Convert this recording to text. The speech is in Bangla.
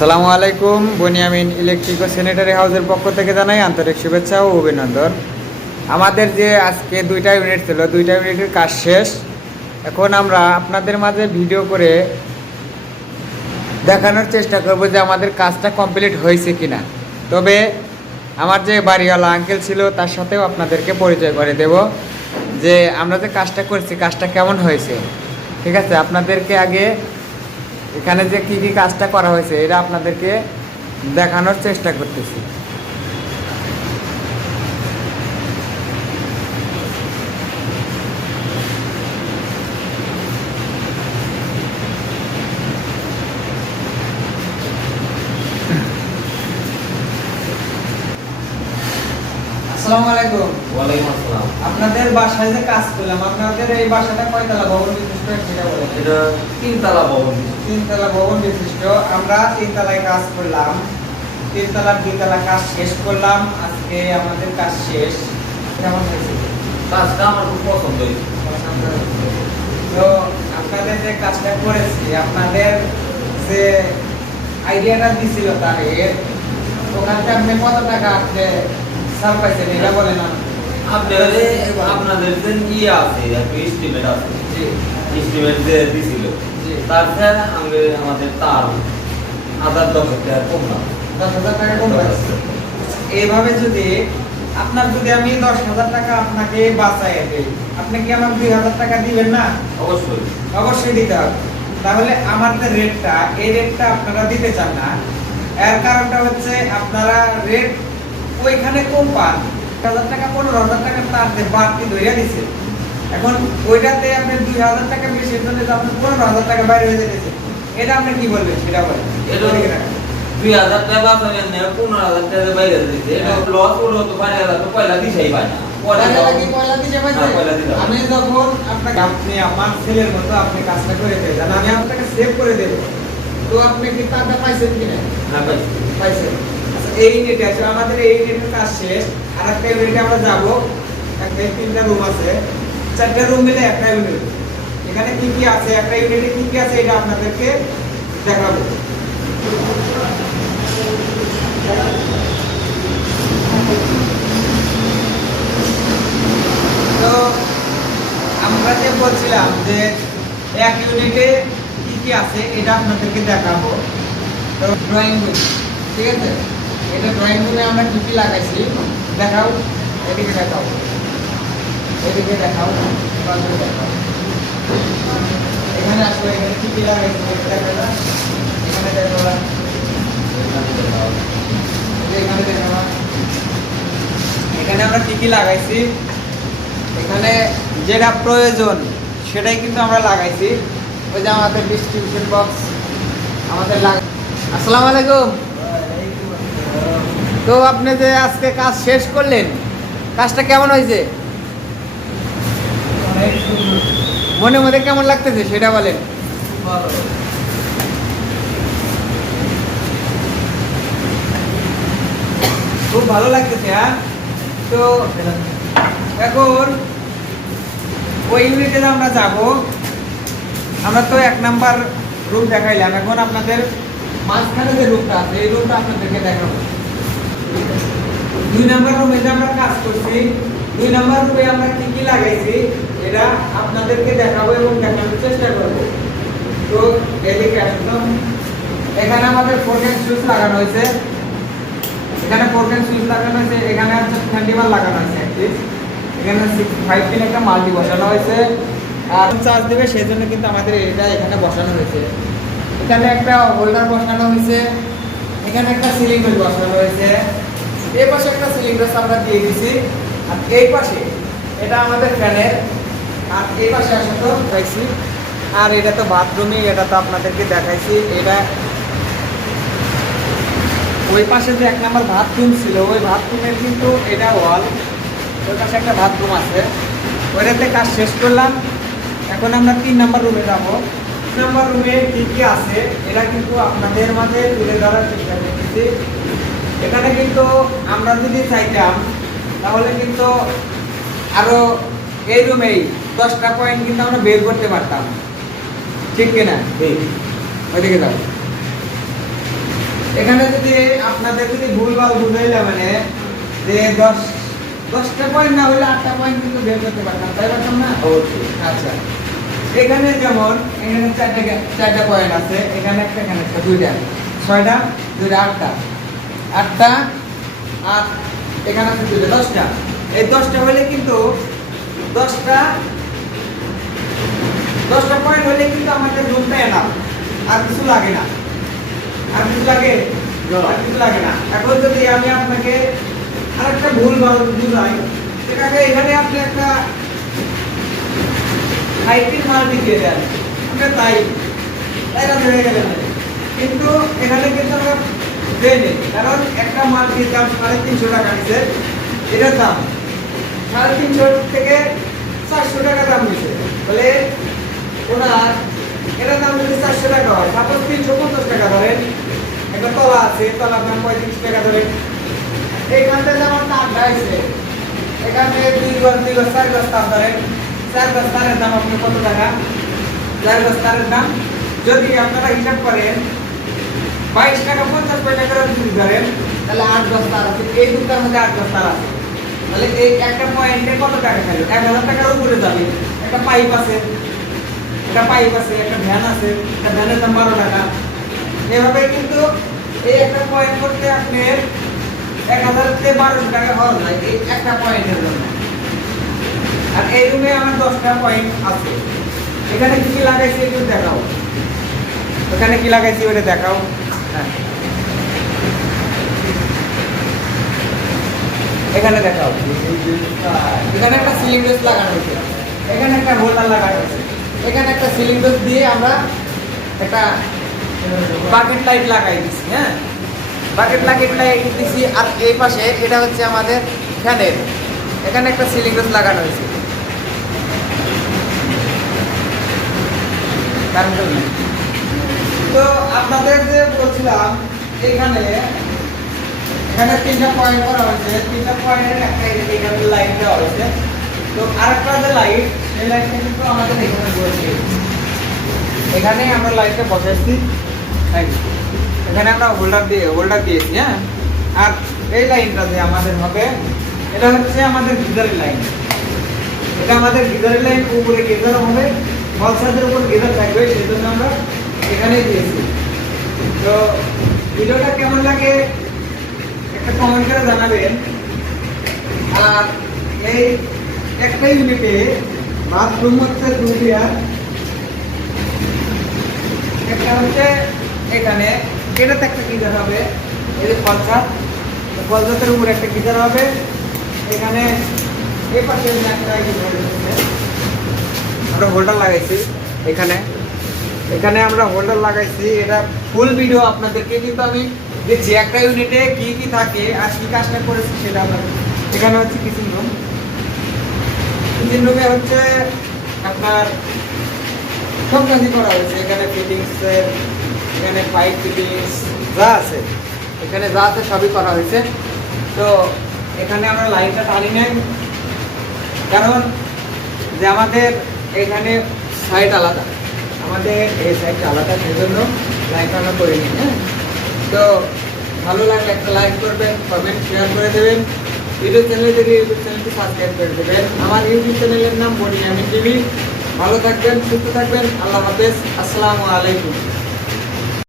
আসসালামু আলাইকুম, বনিয়ামিন ইলেকট্রিক ও স্যানিটারি হাউসের পক্ষ থেকে জানাই আন্তরিক শুভেচ্ছা ও অভিনন্দন। আমাদের যে আজকে দুইটা ইউনিট ছিল, দুইটা ইউনিটের কাজ শেষ। এখন আমরা আপনাদের মাঝে ভিডিও করে দেখানোর চেষ্টা করব যে আমাদের কাজটা কমপ্লিট হয়েছে কিনা। তবে আমার যে বাড়িওয়ালা আঙ্কেল ছিল, তার সাথেও আপনাদেরকে পরিচয় করে দেব যে আমরা যে কাজটা করছি, কাজটা কেমন হয়েছে। ঠিক আছে, আপনাদেরকে আগে এখানে যে কি কি কাজটা করা হয়েছে এটা আপনাদেরকে দেখানোর চেষ্টা করতেছি। আসসালামু আলাইকুম। ওয়ালাইকুম আসসালাম। আপনাদের বাসায় যে কাজ করলাম আপনাদের এই বাসাটা কয়তলা ভবন বিশিষ্ট সেটা বলেন এটা তিনতলা ভবন তিনতলা ভবন বিশিষ্ট আমরা তিনতলায় কাজ করলাম। তিনতলা দুইতলা কাজ শেষ করলাম। আজকে আমাদের কাজ শেষ। কেমন হয়েছে? কাজটা আমার খুব পছন্দ হয়েছে। তো আপনাদের যে কাজটা করেছি আপনাদের যে আইডিয়াটা দিছিল তারের ওখান থেকে আপনি কত টাকা আপনি ছাড় পাইছেন এটা বলেন। আপনাদের আপনাদের যে ইয়ে আছে এস্টিমেট আছে জি। এস্টিমেট যে দিছিল তার স্যার আমাদের আমাদের তার হাজার দশ টাকা কম না? দশ হাজার টাকা। কম এইভাবে যদি আপনার যদি আমি দশ হাজার টাকা আপনাকে বাঁচাই দেই আপনি কি আমার দুই হাজার টাকা দিবেন না? অবশ্যই। অবশ্যই দিতে হবে। তাহলে আমার যে রেটটা এই রেটটা আপনারা দিতে চান না। এর কারণটা হচ্ছে আপনারা রেট ওইখানে কম পান এক হাজার টাকা পনেরো হাজার টাকা তার বাড়তি ধরিয়া দিছে। এখন ওইটাতে আপনি দুই হাজার টাকা বেশি জন্য যে আপনি পনেরো হাজার টাকা বাইরে হয়ে যেতেছে এটা আপনি কি বলবেন সেটা বলেন। দুই হাজার টাকা বাঁচালেন পনেরো হাজার টাকা বাইরে দিতে এটা লস হলো তো বাইরে তো পয়লা দিছেই পায় না পয়লা পয়লা দেওয়া- কি পয়লা দিতে পারছে? হ্যাঁ। আমি যখন আপনাকে আপনি আমার ছেলের মতো আপনি কাজটা করে দেবেন আমি আপনাকে সেভ করে দেবো। তো আপনি কি টাকা পাইছেন কিনা? হ্যাঁ পাইছি। পাইছেন। এই ইউনিটে আছে আমাদের এই ইউনিটের কাজ শেষ। আর একটা ইউনিটে আমরা যাব। একটা, তিনটা রুম আছে। চারটা রুম মিলে একটা ইউনিট এখানে কি কি আছে? একটা ইউনিটে কি কি আছে? এটা আপনাদেরকে দেখাবো। তো আমরা যে বলছিলাম যে এক ইউনিটে কি কি আছে, এটা আপনাদেরকে দেখাবো। তো ড্রয়িং ঠিক আছে? এটা ড্রয়িং রুমে আমরা কি কি লাগাইছি? দেখাও, এদিকে দেখাও। এদিকে দেখাও দেখাও। এখানে আসো, এখানে কি কি লাগাইছি? দেখো এখানে দেখো এখানে দেখো এখানে আমরা কি কি লাগাইছি? এখানে যেটা প্রয়োজন, সেটাই কিন্তু আমরা লাগাইছি। ওই যে আমাদের ডিস্ট্রিবিউশন বক্স আমাদের লাগা আসসালামু আলাইকুম। তো আপনি যে আজকে কাজ শেষ করলেন, কাজটা কেমন হয়েছে? মনে মনে কেমন লাগতেছে সেটা বলেন। খুব ভালো লাগতেছে হ্যাঁ? তো এখন ওই ইউনিটে আমরা যাব, আমরা তো এক নাম্বার রুম দেখাইলাম। এখন আপনাদের মাঝখানে যে রুমটা আছে, এই রুমটা আপনাদেরকে দেখাবো। দুই নাম্বার রুমে আমরা কাজ করছি, দুই নাম্বার রুমে আমরা কি কি লাগাইছি, এটা আপনাদেরকে দেখাবো এবং দেখানোর চেষ্টা করব। তো এদিকে আসুন। তো। এখানে আমাদের ফোরকেন সুইচ লাগানো হয়েছে। এখানে ফোরকেন সুইচ লাগানো হয়েছে, এখানে হচ্ছে ফ্যান্ডিবার লাগানো হয়েছে এখানে সিক্স ফাইভ পিন একটা মাল্টি বসানো হয়েছে। আর চার্জ দেবে, সেই জন্য কিন্তু আমাদের এটা এখানে বসানো হয়েছে। এখানে একটা হোল্ডার বসানো হয়েছে। এখানে একটা সিলিন্ডার বসানো হয়েছে এই পাশে একটা সিলিন্ডার আমরা দিয়ে দিছি। আর এই পাশে, এটা আমাদের ফ্যানের। আর এই পাশে আসা তো পাইছি আর এটা তো বাথরুমই এটা তো আপনাদেরকে দেখাইছি। এটা ওই পাশে যে এক নম্বর বাথরুম ছিল, ওই বাথরুমের কিন্তু এটা ওয়াল ওই পাশে একটা বাথরুম আছে। ওইটাতে কাজ শেষ করলাম। এখন আমরা তিন নম্বর রুমে যাব। নম্বর রুমে কি কি আছে এটা কিন্তু আপনাদের মাঝে তুলে ধরার চেষ্টা করতেছি। এখানে কিন্তু আমরা যদি চাইতাম তাহলে কিন্তু আরও এই রুমেই দশটা পয়েন্ট কিন্তু আমরা বের করতে পারতাম। ঠিক কিনা। ওইদিকে যাও। এখানে যদি আপনাদের যদি ভুল ভালো বুঝাইলে মানে যে দশ দশটা পয়েন্ট না হলে আটটা পয়েন্ট কিন্তু বের করতে পারতাম তাই পারতাম না? আচ্ছা। এখানে যেমন এখানে চারটে চারটা পয়েন্ট আছে এখানে একটা এখানে একটা দুইটা। ছয়টা দুইটা আটটা। আটটা আর এখানে আছে দুইটা দশটা। এই দশটা হলে কিন্তু দশটা দশটা পয়েন্ট হলে কিন্তু আমাদের রুমটা এনাম আর কিছু লাগে না। আর কিছু লাগে আর কিছু লাগে না। এখন যদি আমি আপনাকে আরেকটা ভুল ভালো বুঝাই সেটাকে এখানে আপনি একটা হাইটির মাল দিয়ে দেন। আমরা তাই। তাই না ধরে গেলেন কিন্তু এখানে কিন্তু আমরা দেয়নি কারণ একটা মালটির দাম সাড়ে তিনশো টাকা নিছে। এটার দাম। সাড়ে তিনশো থেকে চারশো টাকা দাম নিছে। বলে ওনার, এটার দাম যদি চারশো টাকা হয় সাপোজ তিনশো পঞ্চাশ টাকা ধরেন। একটা তলা আছে তলার দাম পঁয়ত্রিশ টাকা ধরেন। এইখানটা যেমন দাম গাইছে এখানে দুই গজ দুই গজ, চার গজ তার ধরেন। চার গজ তারের দাম আপনি কত টাকা? চার গজ তারের দাম, যদি আপনারা হিসাব করেন, বাইশ টাকা পঞ্চাশ পয়সা করে যদি ধরেন তাহলে আট গজ তার আছে। এই দুটার মধ্যে আট গজ তার আছে। তাহলে এই একটা পয়েন্টে কত টাকা খাইল এক হাজার টাকার উপরে যাবে। একটা পাইপ আছে, একটা পাইপ আছে, একটা ভ্যান আছে, একটা ভ্যানের দাম বারো টাকা। এভাবে কিন্তু এই একটা পয়েন্ট করতে আপনার এক হাজার থেকে বারোশো টাকা খরচ হয় এই একটা পয়েন্টের জন্য। আর এই রুমে আমার দশটা পয়েন্ট আছে। এখানে কি কি লাগাইছি একটু দেখাও। এখানে কি লাগাইছি ওটা দেখাও। হ্যাঁ। এখানে দেখাও। এখানে একটা সিলিন্ডার লাগানো হয়েছে। এখানে একটা হোল্ডার লাগানো হয়েছে। এখানে একটা সিলিন্ডার দিয়ে আমরা একটা বাকেট লাইট লাগাই দিছি হ্যাঁ। বাকেট লাইট লাইট দিছি আর এই পাশে এটা হচ্ছে আমাদের ফ্যানের। এখানে একটা সিলিন্ডার লাগানো হয়েছে। তো আপনাদের যে বলছিলাম, এখানে এখানে তিনটা পয়েন্ট করা হয়েছে। তিনটা পয়েন্টের একটা লাইট দেওয়া হয়েছে। তো আরেকটা যে লাইট সেই লাইটটা কিন্তু আমাদের এখানে বসে এখানে আমরা লাইটটা বসাচ্ছি এখানে আমরা হোল্ডার দিয়ে হোল্ডার দিয়েছি হ্যাঁ? আর এই লাইনটা যে আমাদের হবে, এটা হচ্ছে আমাদের গিজারের লাইন এটা আমাদের গিজারের লাইন উপরে গিজার হবে? বক্সাদের উপর গিজার থাকবে সেই জন্য আমরা এখানে দিয়েছি। তো ভিডিওটা কেমন লাগে একটা কমেন্ট করে জানাবেন। আর এই একটা ইউনিটে বাথরুম হচ্ছে দুটি একটা হচ্ছে এখানে, এটাতে একটা গিজার হবে, এই যে ফলসাত ফলসাতের উপরে একটা গিজার হবে। এখানে এই পাশে একটা গিজার। আমরা হোল্ডার লাগাইছি এখানে। এখানে আমরা হোল্ডার লাগাইছি, এটা ফুল ভিডিও আপনাদেরকে, কিন্তু আমি দিচ্ছি একটা ইউনিটে কি কি থাকে আর কি কাজটা করেছি সেটা আমরা এখানে হচ্ছে কিচেন রুম কিচেন রুমে হচ্ছে আপনার সব কাজই করা হয়েছে। এখানে ফিটিংস এখানে পাইপ ফিটিংস যা আছে। এখানে যা আছে সবই করা হয়েছে। তো এখানে আমরা লাইনটা টানি নেই। কারণ যে আমাদের এখানে সাইড আলাদা। আমাদের এই সাইডটা আলাদা সেই জন্য লাইক আমরা করে নিই হ্যাঁ? তো ভালো লাগলে একটা লাইক করবেন কমেন্ট শেয়ার করে দেবেন। ইউটিউব চ্যানেল থেকে ইউটিউব চ্যানেলটি সাবস্ক্রাইব করে দেবেন। আমার ইউটিউব চ্যানেলের নাম বনিয়ামি আমি টিভি। ভালো থাকবেন, সুস্থ থাকবেন, আল্লাহ হাফেজ। আসসালামু আলাইকুম।